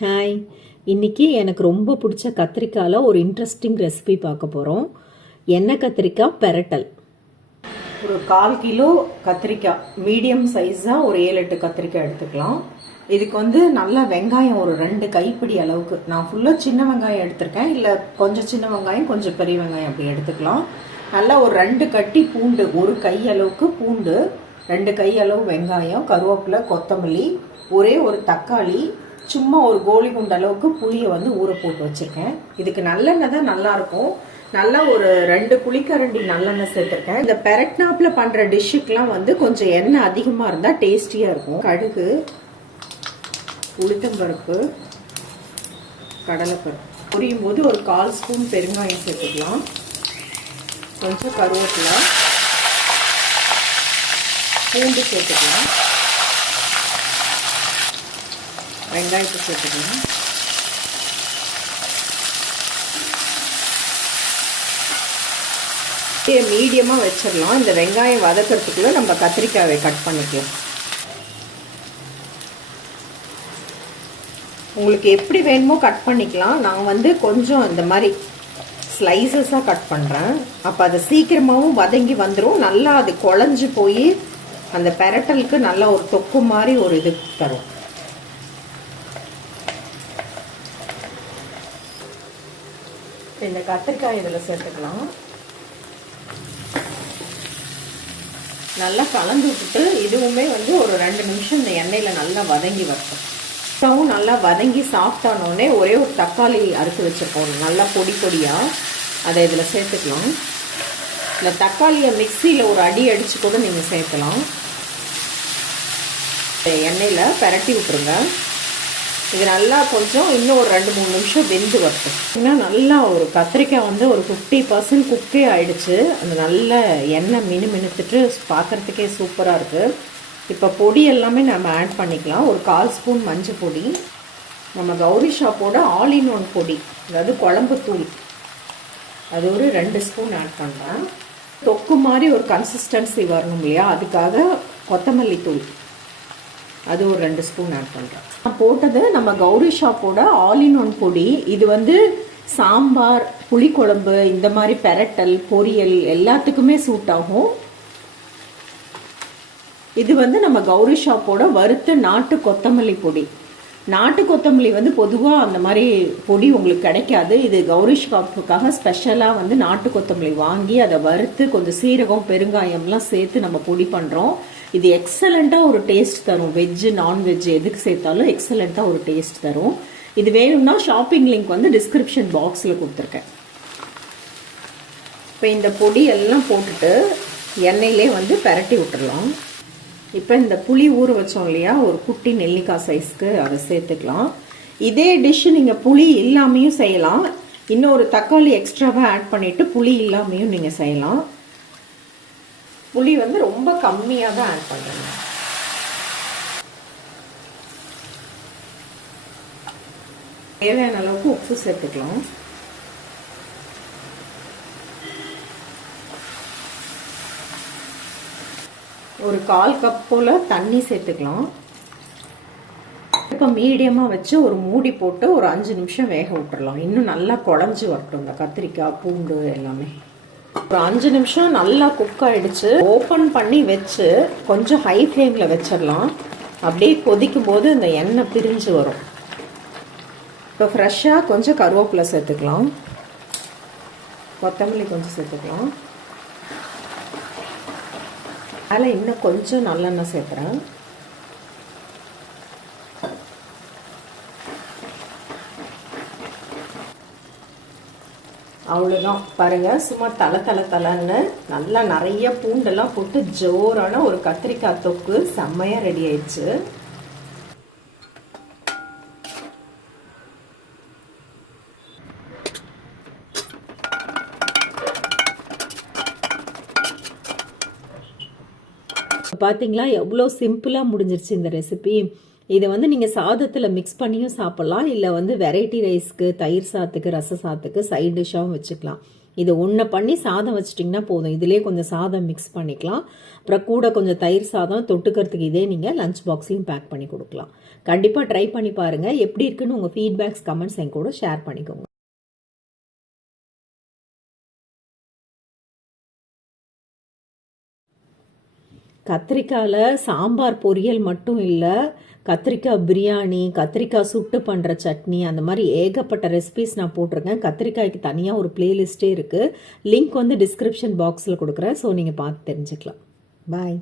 Hi, இன்னைக்கு எனக்கு ரொம்ப பிடிச்ச கத்திரிக்காயில் ஒரு இன்ட்ரெஸ்டிங் ரெசிபி பார்க்க போகிறோம். எண்ணெய் கத்திரிக்காய் பெரட்டல். ஒரு 1/4 கிலோ கத்திரிக்காய், மீடியம் சைஸாக ஒரு 7-8 கத்திரிக்காய் எடுத்துக்கலாம். இதுக்கு நல்லா வெங்காயம் ஒரு 2 கைப்பிடி அளவுக்கு, நான் ஃபுல்லாக சின்ன வெங்காயம் எடுத்திருக்கேன், இல்லை கொஞ்சம் சின்ன வெங்காயம் கொஞ்சம் பெரிய வெங்காயம் அப்படி எடுத்துக்கலாம். நல்லா ஒரு 2 கட்டி பூண்டு, ஒரு கை அளவுக்கு பூண்டு, 2 கை அளவு வெங்காயம், கருவேப்பிலை, கொத்தமல்லி, ஒரே ஒரு தக்காளி, சும்மா ஒரு கோலி குண்டு அளவுக்கு புளியை ஊற போட்டு வச்சுருக்கேன். இதுக்கு நல்லெண்ணெய் தான் நல்லாயிருக்கும். நல்லா ஒரு 2 குழிக்கரண்டி நல்லெண்ணெய் சேர்த்துருக்கேன். இந்த பெரட்னாப்பில் பண்ணுற டிஷ்ஷுக்கெலாம் கொஞ்சம் எண்ணெய் அதிகமாக இருந்தால் டேஸ்டியாக இருக்கும். கடுகு, உளுத்தம்பருப்பு, கடலைப்பருப்பு பொரியும் போது ஒரு 1/4 ஸ்பூன் பெருங்காயம் சேர்த்துக்கலாம். கொஞ்சம் கருவேப்பிலை, பூண்டு சேர்த்துக்கலாம், வெங்காயத்தை சேர்த்துக்கலாம். மீடியமாக வச்சிடலாம். இந்த வெங்காயம் வதக்கிறதுக்குள்ள நம்ம கத்திரிக்காயை கட் பண்ணிக்கலாம். உங்களுக்கு எப்படி வேணுமோ கட் பண்ணிக்கலாம். நான் கொஞ்சம் இந்த மாதிரி ஸ்லைசஸாக கட் பண்ணுறேன். அப்போ அது சீக்கிரமாகவும் வதங்கி வந்துடும். நல்லா அது குழஞ்சி போய் அந்த பெரட்டலுக்கு நல்லா ஒரு தொக்கு மாதிரி ஒரு இது தரும். இந்த கத்திரிக்காய் இதில் சேர்த்துக்கலாம். நல்லா கலந்து விட்டுட்டு இதுவுமே ஒரு 2 நிமிஷம் இந்த எண்ணெயில் நல்லா வதங்கி வரட்டும். இப்போவும் நல்லா வதங்கி சாஃப்டானோடனே ஒரே ஒரு தக்காளி அறுத்து வச்சுருக்கோம், நல்லா பொடி பொடியாக, அதை இதில் சேர்த்துக்கலாம். இந்த தக்காளியை மிக்சியில் ஒரு அடி அடித்து கூட நீங்கள் சேர்க்கலாம். எண்ணெயில் பெரட்டி விட்டுருங்க. இது நல்லா கொஞ்சம் இன்னும் ஒரு 2-3 நிமிஷம் வெந்து வரட்டும். ஏன்னா நல்லா ஒரு கத்திரிக்காய் ஒரு 50% குக்கே ஆயிடுச்சு. அந்த நல்ல எண்ணெய் மினுத்துட்டு பார்க்குறதுக்கே சூப்பராக இருக்குது. இப்போ பொடி எல்லாமே நம்ம ஆட் பண்ணிக்கலாம். ஒரு 1/4 ஸ்பூன் மஞ்சள் பொடி, நம்ம கௌரி ஷாப்போட ஆல்-இன்-ஒன் பொடி, அதாவது குழம்பு தூள், அது ஒரு 2 ஸ்பூன் ஆட் பண்ணுறேன். தொக்கு மாதிரி ஒரு கன்சிஸ்டன்சி வரணும் இல்லையா, அதுக்காக கொத்தமல்லி தூள், அது ஒரு 2 ஸ்பூன் ஆட் பண்ணுறேன். நான் போட்டது நம்ம கௌரி ஷாப்போட ஆல்-இன்-ஒன் பொடி. இது சாம்பார், புளிக்குழம்பு, இந்த மாதிரி பெரட்டல், பொரியல் எல்லாத்துக்குமே சூட் ஆகும். இது நம்ம கௌரி ஷாப்போட வறுத்த நாட்டு கொத்தமல்லி பொடி. நாட்டு கொத்தமல்லி பொதுவாக அந்த மாதிரி பொடி உங்களுக்கு கிடைக்காது. இது கௌரி ஷாப்புக்காக ஸ்பெஷலாக நாட்டு கொத்தமல்லி வாங்கி அதை வறுத்து கொஞ்சம் சீரகம், பெருங்காயம்லாம் சேர்த்து நம்ம பொடி பண்ணுறோம். இது எக்ஸலண்ட்டாக ஒரு டேஸ்ட் தரும். வெஜ்ஜு, நான்வெஜ் எதுக்கு சேர்த்தாலும் எக்ஸலண்ட்டாக ஒரு டேஸ்ட் தரும். இது வேணும்னா ஷாப்பிங் லிங்க் டிஸ்கிரிப்ஷன் பாக்ஸில் கொடுத்துருக்கேன். இப்போ இந்த பொடி எல்லாம் போட்டுட்டு எண்ணெயிலே பெரட்டி விட்டுடலாம். இப்போ இந்த புளி ஊற வச்சோம் இல்லையா, ஒரு குட்டி நெல்லிக்காய் சைஸ்க்கு, அதை சேர்த்துக்கலாம். இதே டிஷ் நீங்கள் புளி இல்லாமையும் செய்யலாம். இன்னொரு தக்காளி எக்ஸ்ட்ராவாக ஆட் பண்ணிவிட்டு புளி இல்லாமையும் நீங்கள் செய்யலாம். புளி ரொம்ப கம்மியாக தான் ஆட் பண்ணுறேன். தேவையான அளவுக்கு உப்பு சேர்த்துக்கலாம். ஒரு 1/4 கப் போல் தண்ணி சேர்த்துக்கலாம். இப்போ மீடியமாக வச்சு ஒரு மூடி போட்டு ஒரு 5 நிமிஷம் வேக விட்டுறலாம். இன்னும் நல்லா குழஞ்சி வரட்டும் இந்த கத்திரிக்காய், பூண்டு எல்லாமே. ஒரு 5 நிமிஷம் நல்லா குக் ஆகிடுச்சு. ஓப்பன் பண்ணி வச்சு கொஞ்சம் ஹை ஃப்ளேமில் வச்சிடலாம். அப்படியே கொதிக்கும் போது இந்த எண்ணெய் பிரிஞ்சு வரும். இப்போ ஃப்ரெஷ்ஷாக கொஞ்சம் கருவேப்பிலை சேர்த்துக்கலாம், கொத்தமல்லி கொஞ்சம் சேர்த்துக்கலாம். அதில் இன்னும் கொஞ்சம் நல்லெண்ணெய் சேர்க்குறேன். அவ்வளோதான் பாருங்கள், சும்மா தலை நல்லா நிறைய பூண்டெல்லாம் போட்டு ஜோரான ஒரு கத்திரிக்காய் தொக்கு செம்மையாக ரெடி ஆயிடுச்சு. பார்த்தீங்களா எவ்வளோ சிம்பிளாக முடிஞ்சிருச்சு இந்த ரெசிபி. இதை நீங்கள் சாதத்தில் மிக்ஸ் பண்ணியும் சாப்பிட்லாம், இல்லை வெரைட்டி ரைஸ்க்கு, தயிர் சாத்துக்கு, ரச சாத்துக்கு சைட் டிஷ்ஷாகவும் வச்சுக்கலாம். இது ஒன்றை பண்ணி சாதம் வச்சிட்டிங்கன்னா போதும். இதிலே கொஞ்சம் சாதம் மிக்ஸ் பண்ணிக்கலாம். அப்புறம் கூட கொஞ்சம் தயிர் சாதம் தொட்டுக்கிறதுக்கு இதே நீங்கள் லஞ்ச் பாக்ஸ்லையும் பேக் பண்ணி கொடுக்கலாம். கண்டிப்பாக ட்ரை பண்ணி பாருங்கள். எப்படி இருக்குன்னு உங்கள் ஃபீட்பேக்ஸ் கமெண்ட்ஸ் என் கூட ஷேர் பண்ணிக்கோங்க. கத்திரிக்காயில் சாம்பார் பொரியல் மட்டும் இல்லை, கத்திரிக்காய் பிரியாணி, கத்திரிக்காய் சுட்டு பண்ணுற சட்னி, அந்த மாதிரி ஏகப்பட்ட ரெசிபிஸ் நான் போட்டிருக்கேன். கத்திரிக்காய்க்கு தனியாக ஒரு பிளேலிஸ்ட்டே இருக்குது. லிங்க் வந்து டிஸ்கிரிப்ஷன் பாக்ஸில் கொடுக்குறேன். ஸோ நீங்கள் பார்த்து தெரிஞ்சுக்கலாம். பாய்.